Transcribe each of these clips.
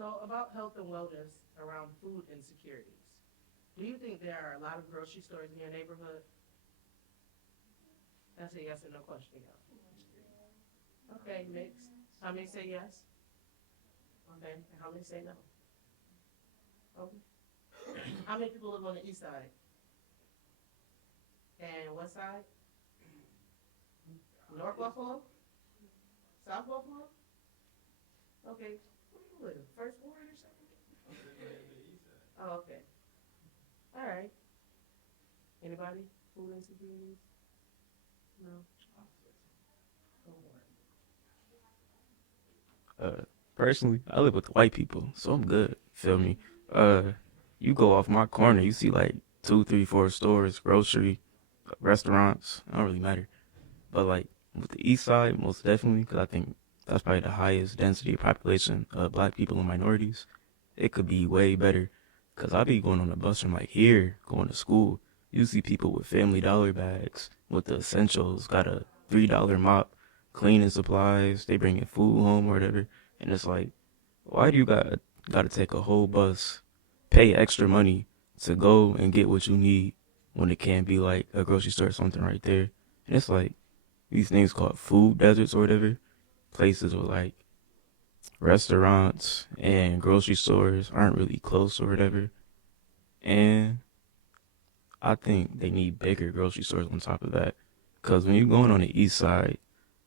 So about health and wellness around food insecurities. Do you think there are a lot of grocery stores in your neighborhood? That's a yes or no question, y'all. Okay, mixed. How many say yes? Okay, and how many say no? Okay. How many people live on the east side? And west side? North Buffalo? South Buffalo? Okay. Where do you live? First Ward or something? Oh, okay. All right. Anybody? Food insecurities? No. Don't worry. Personally, I live with white people, so I'm good. Feel me? Uh, you go off my corner, you see like two, three, four stores, grocery, restaurants. It don't really matter. But like with the east side, most definitely, because I think that's probably the highest density of population of black people and minorities. It could be way better. Because I be going on the bus from like here, going to school. You see people with Family Dollar bags, with the essentials, got a $3 mop, cleaning supplies, they bringing food home or whatever. And it's like, why do you gotta take a whole bus, pay extra money to go and get what you need when it can be like a grocery store or something right there? And it's like these things called food deserts or whatever, places with like restaurants and grocery stores aren't really close or whatever. And I think they need bigger grocery stores on top of that. Because when you're going on the east side,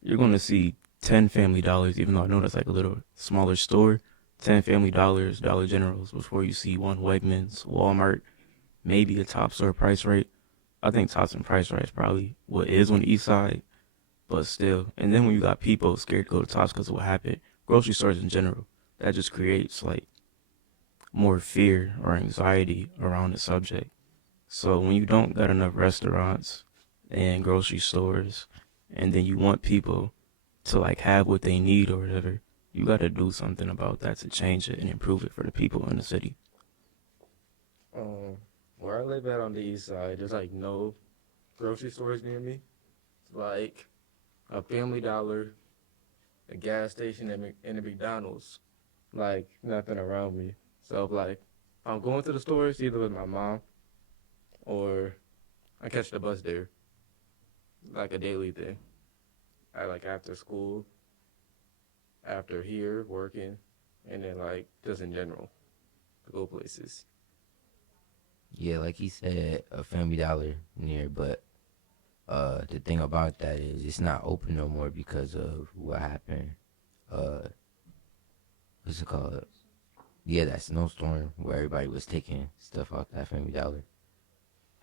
you're going to see 10 Family Dollars, even though I know that's like a little smaller store. 10 Family Dollars, Dollar Generals before you see one Wegmans, Walmart, maybe a Tops or a Price Rite. I think Tops and Price Rite is probably what is on the east side, but still. And then when you got people scared to go to Tops because of what happened, grocery stores in general, that just creates like more fear or anxiety around the subject. So when you don't got enough restaurants and grocery stores, and then you want people to like have what they need or whatever, you got to do something about that to change it and improve it for the people in the city. Um, where I live at on the east side, there's like no grocery stores near me. It's like a Family Dollar, a gas station, and a McDonald's. Like nothing around me. So like, if I'm going to the stores either with my mom or I catch the bus there, like a daily thing. I like after school, after here working, and then like just in general to go places. Yeah, like he said, a Family Dollar near, but the thing about that is it's not open no more because of what happened. Uh, what's it called? Yeah, that snowstorm where everybody was taking stuff out that Family Dollar.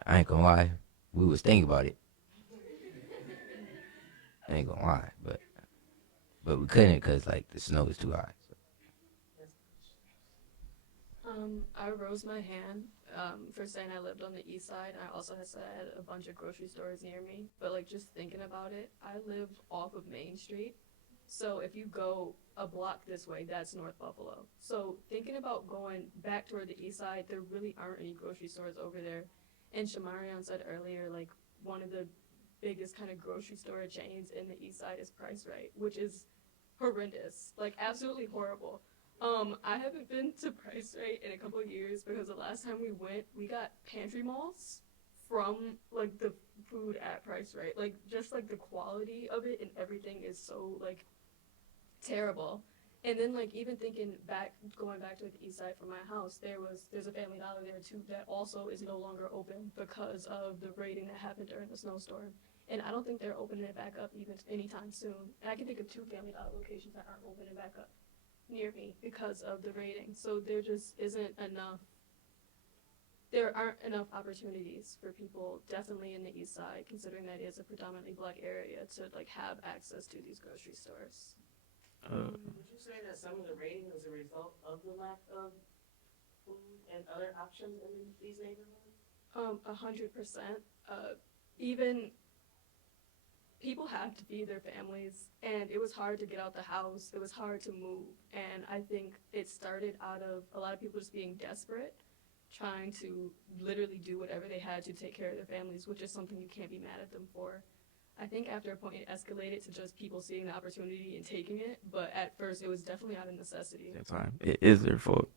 I ain't gonna lie, we was thinking about it. I ain't gonna lie, but we couldn't because like the snow was too high. So. I rose my hand for saying I lived on the east side. I also had said I had a bunch of grocery stores near me. But like just thinking about it, I live off of Main Street. So if you go a block this way, that's North Buffalo. So thinking about going back toward the east side, there really aren't any grocery stores over there. And Shamarion said earlier, like one of the biggest kind of grocery store chains in the east side is Price Right, which is horrendous, like absolutely horrible. I haven't been to Price Right in a couple of years because the last time we went, we got pantry malls from like the food at Price Right. Like just like the quality of it and everything is so like terrible. And then like even thinking back, going back to the east side from my house, there's a Family Dollar there too that also is no longer open because of the raiding that happened during the snowstorm. And I don't think they're opening it back up even anytime soon. And I can think of two Family Dollar locations that aren't opening back up near me because of the rating. So there just isn't enough. There aren't enough opportunities for people, definitely in the east side, considering that it is a predominantly black area, to like have access to these grocery stores. Uh, Would you say that some of the rating is a result of the lack of food and other options in these neighborhoods? 100%. Even people have to feed their families, and it was hard to get out the house. It was hard to move, and I think it started out of a lot of people just being desperate, trying to literally do whatever they had to take care of their families, which is something you can't be mad at them for. I think after a point it escalated to just people seeing the opportunity and taking it, but at first it was definitely out of necessity. That time, it is their fault.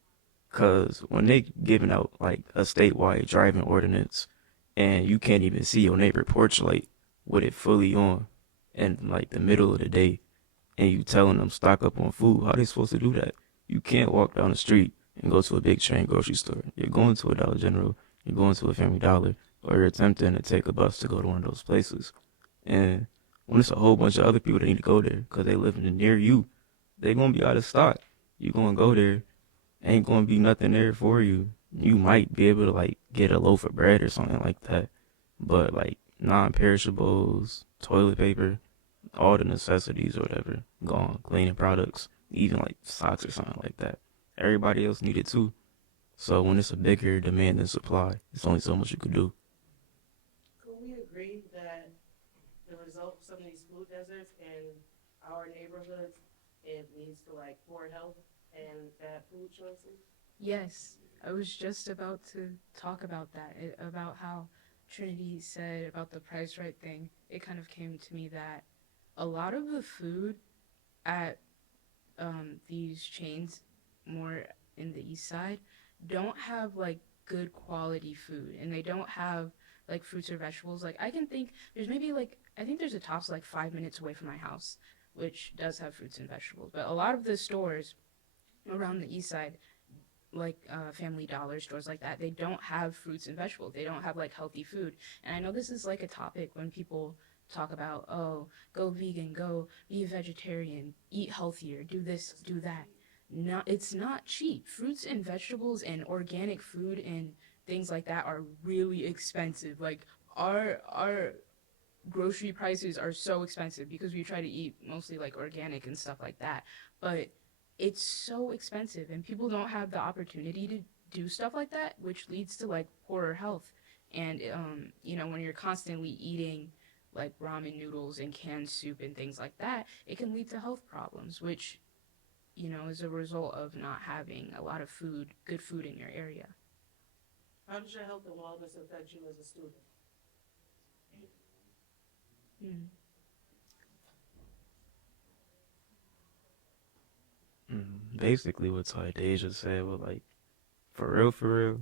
Cause when they giving out like a statewide driving ordinance, and you can't even see your neighbor porch light with it fully on, in like the middle of the day, and you telling them stock up on food, how they supposed to do that? You can't walk down the street and go to a big chain grocery store. You're going to a Dollar General, you're going to a Family Dollar, or you're attempting to take a bus to go to one of those places. And when it's a whole bunch of other people that need to go there because they live near you, they gonna be out of stock. You gonna go there, ain't gonna be nothing there for you. You might be able to like get a loaf of bread or something like that, but like non-perishables, toilet paper, all the necessities or whatever, gone. Cleaning products, even like socks or something like that. Everybody else need it too. So when it's a bigger demand than supply, it's only so much you could do. Could we agree that the result of some of these food deserts in our neighborhoods, it leads to like poor health and bad food choices? Yes, I was just about to talk about that, about how Trinity said about the price right thing. It kind of came to me that a lot of the food at these chains, more in the east side, don't have like good quality food, and they don't have like fruits or vegetables. Like I can think there's maybe like I think there's a Tops like 5 minutes away from my house, which does have fruits and vegetables. But a lot of the stores around the east side, like Family Dollar stores like that, they don't have fruits and vegetables. They don't have like healthy food. And I know this is like a topic when people talk about, oh, go vegan, go be a vegetarian, eat healthier, do this, do that. No, it's not cheap. Fruits and vegetables and organic food and things like that are really expensive. Like our grocery prices are so expensive because we try to eat mostly like organic and stuff like that. But it's so expensive and people don't have the opportunity to do stuff like that, which leads to like poorer health. And when you're constantly eating like ramen noodles and canned soup and things like that, it can lead to health problems, which is a result of not having a lot of good food in your area. How does your health and wellness affect you as a student? Mm. Basically what Ty Deja said was like, for real,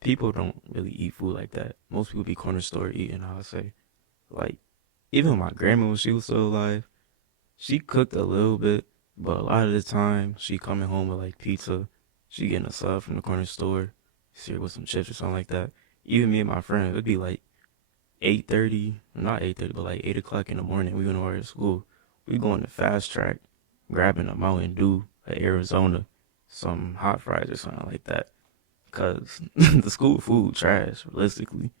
people don't really eat food like that. Most people be corner store eating, I would say. Like, even my grandma when she was still alive, she cooked a little bit, but a lot of the time she coming home with like pizza, she getting a sub from the corner store, see her with some chips or something like that. Even me and my friend, it'd be like 8:30, not 8:30, but like 8 o'clock in the morning. We went over to school. We going to Fast Track, grabbing a Mountain Dew, a Arizona, some hot fries or something like that. Cause the school food trash, realistically,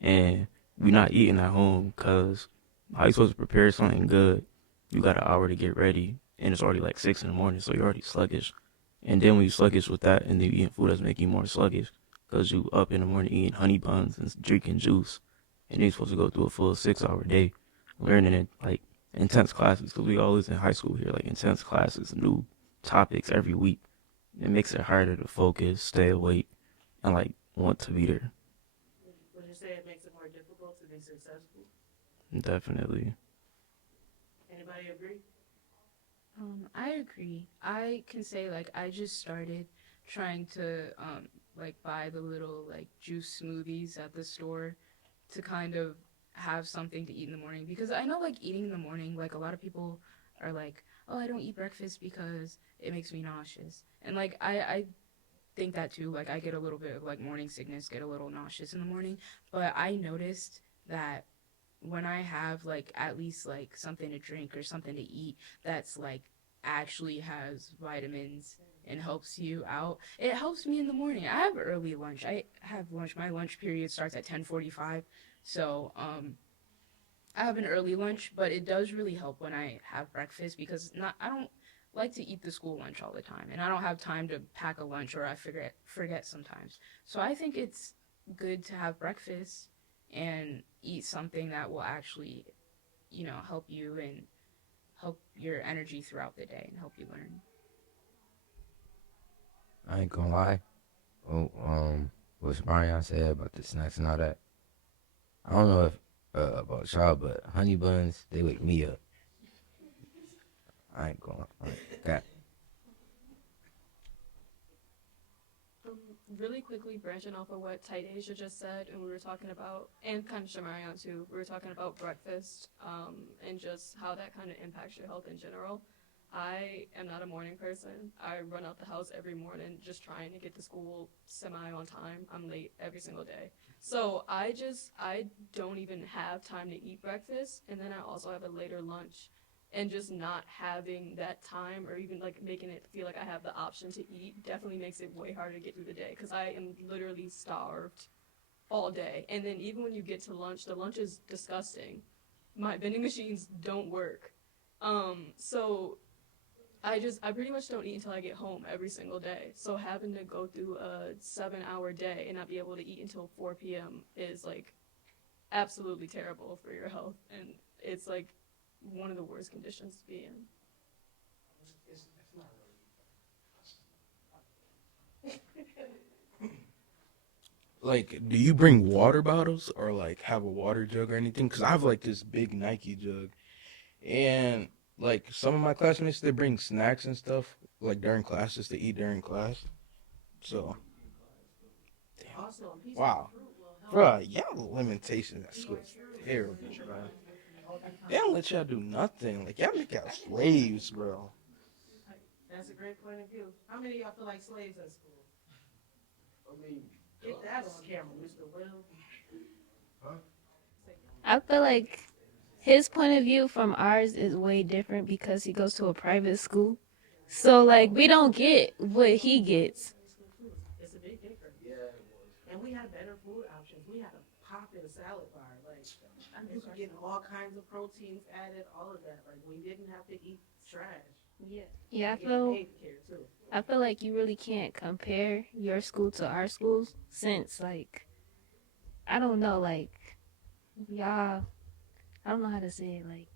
and we not eating at home. Cause how you supposed to prepare something good? You got an hour to get ready, and it's already like 6 in the morning, so you're already sluggish. And then when you sluggish with that, and then you eating food that's making you more sluggish, cause you up in the morning eating honey buns and drinking juice, and then you're supposed to go through a full 6-hour day, learning it like intense classes. Cause we always in high school here, like intense classes, new topics every week. It makes it harder to focus, stay awake, and like want to be there. Would you say it makes it more difficult to be successful? Definitely. Anybody agree? I agree. I can say like I just started trying to like buy the little like juice smoothies at the store to kind of have something to eat in the morning, because I know like eating in the morning, like a lot of people are like, oh, I don't eat breakfast because it makes me nauseous. And like I think that too. Like I get a little bit of like morning sickness, get a little nauseous in the morning, but I noticed that when I have like at least like something to drink or something to eat that's like actually has vitamins and helps you out, it helps me in the morning. I have early lunch. I have lunch. My lunch period starts at 10:45. So I have an early lunch, but it does really help when I have breakfast, because I don't like to eat the school lunch all the time, and I don't have time to pack a lunch, or I forget sometimes. So I think it's good to have breakfast and eat something that will actually, help you and help your energy throughout the day and help you learn. I ain't gonna lie. What Marion said about the snacks and all that, I don't know if about y'all, but honey buns, they wake me up. I ain't going. That. Really quickly branching off of what Tight Asia just said, and we were talking about, and kind of Shamarion too, we were talking about breakfast, and just how that kind of impacts your health in general. I am not a morning person. I run out the house every morning just trying to get to school semi on time. I'm late every single day. So I don't even have time to eat breakfast, and then I also have a later lunch. And just not having that time, or even like making it feel like I have the option to eat, definitely makes it way harder to get through the day, because I am literally starved all day. And then even when you get to lunch, the lunch is disgusting. My vending machines don't work. So I pretty much don't eat until I get home every single day. So having to go through a 7-hour day and not be able to eat until 4 p.m. is like absolutely terrible for your health. And it's like one of the worst conditions to be in. Like, do you bring water bottles or like have a water jug or anything? Cause I have like this big Nike jug, and like some of my classmates they bring snacks and stuff like during classes to eat during class. So, Also, a piece wow, of fruit will help. bruh, y'all limitations at school is terrible, bro. They don't let y'all do nothing. Like y'all make y'all slaves, bro. That's a great point of view. How many of y'all feel like slaves at school? I mean, Get that on camera, Mr. Will. I feel like his point of view from ours is way different because he goes to a private school. So, like, we don't get what he gets. It's a big difference. And we had better food options. We had a poppin' salad bar. Like, you could get all kinds of proteins added, all of that. Like, we didn't have to eat trash. Yeah, We get paid to care, too. I feel like you really can't compare your school to our schools since, like, I don't know, like, y'all, I don't know how to say it, like,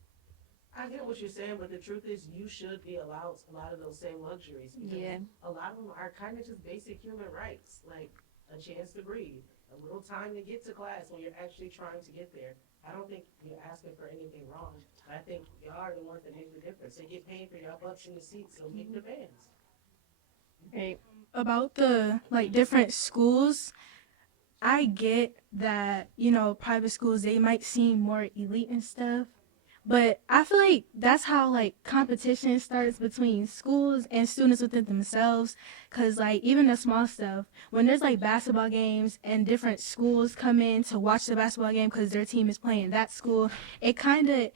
I get what you're saying, but the truth is you should be allowed a lot of those same luxuries. Because yeah. a lot of them are kind of just basic human rights, like a chance to breathe, a little time to get to class when you're actually trying to get there. I don't think you're asking for anything wrong. I think y'all are the ones that make the difference. They get paid for y'all butts in the seats, so make demands. Right. About the like different schools, I get that, you know, private schools they might seem more elite and stuff, but I feel like that's how like competition starts between schools and students within themselves. Cause like even the small stuff, when there's like basketball games and different schools come in to watch the basketball game because their team is playing that school, it kind of,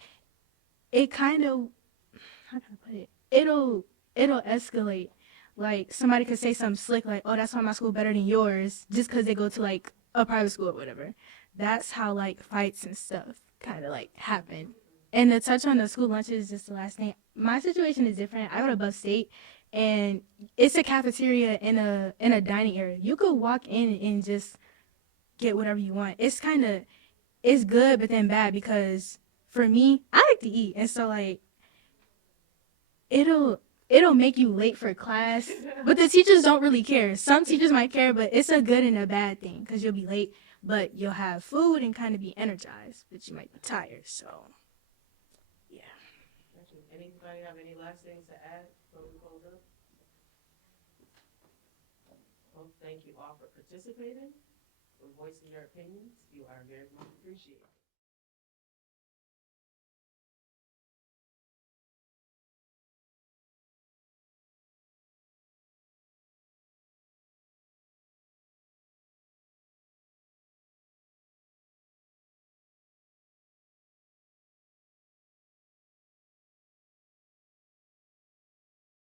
how can I put it? It'll escalate. Like somebody could say something slick like, "Oh, that's why my school better than yours," just because they go to like a private school or whatever. That's how like fights and stuff kind of like happen. And to touch on the school lunches, just the last thing. My situation is different. I go to Buff State, and it's a cafeteria in a dining area. You could walk in and just get whatever you want. It's good, but then bad because for me, I like to eat, and so like it'll make you late for class, but the teachers don't really care. Some teachers might care, but it's a good and a bad thing because you'll be late, but you'll have food and kind of be energized, but you might be tired. So, yeah. Anybody have any last things to add before we close up? Well, thank you all for participating, for voicing your opinions. You are very much appreciated.